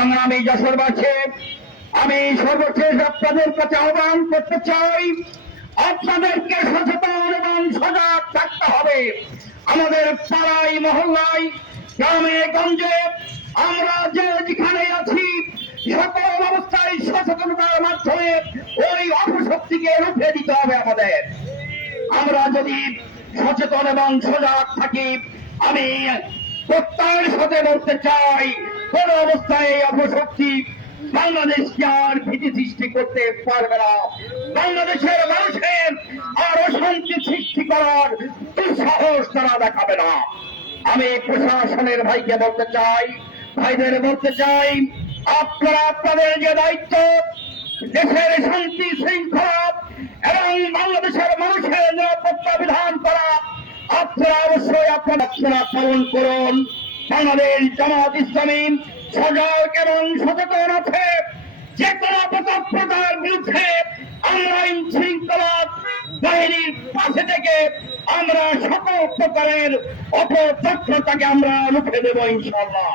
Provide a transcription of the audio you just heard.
আমি যশোরবাসী, আমি সর্বশেষ আপনাদের কাছে আহ্বান করতে চাই, আপনাদেরকে সচেতন এবং সজাগ থাকতে হবে। আমাদের পাড়ায় মহল্লায় গ্রামে গঞ্জে আমরা যেখানে আছি সকল অবস্থায় সচেতনতার মাধ্যমে ওই অপশক্তিকে রুখে দিতে হবে আমাদের। আমরা যদি সচেতন এবং সজাগ থাকি, আমি প্রত্যয়ের সাথে বলতে চাই, কোন অবস্থায় এই অপশক্তি বাংলাদেশকে আর ভীতি সৃষ্টি করতে পারবে না। বাংলাদেশের মানুষের আর অশান্তি সৃষ্টি করার দুঃসাহস তারা দেখাবে না। আমি প্রশাসনের ভাইকে বলতে চাই, ভাইদের বলতে চাই, আপনারা আপনাদের যে দায়িত্ব দেশের শান্তি শৃঙ্খলা এবং বাংলাদেশের মানুষের নিরাপত্তা বিধান করা, আপনারা অবশ্যই আপনারা পালন করুন। বাংলাদেশ জামাত ইসলামী সজাগ এবং সচেতন আছে। যে কোনো অপতৎপরতার বিরুদ্ধে আমরা আইন শৃঙ্খলা বাহিনীর পাশে থেকে আমরা সকল প্রকারের অপতৎপরতাকে আমরা রুখে দেব ইনশাআল্লাহ।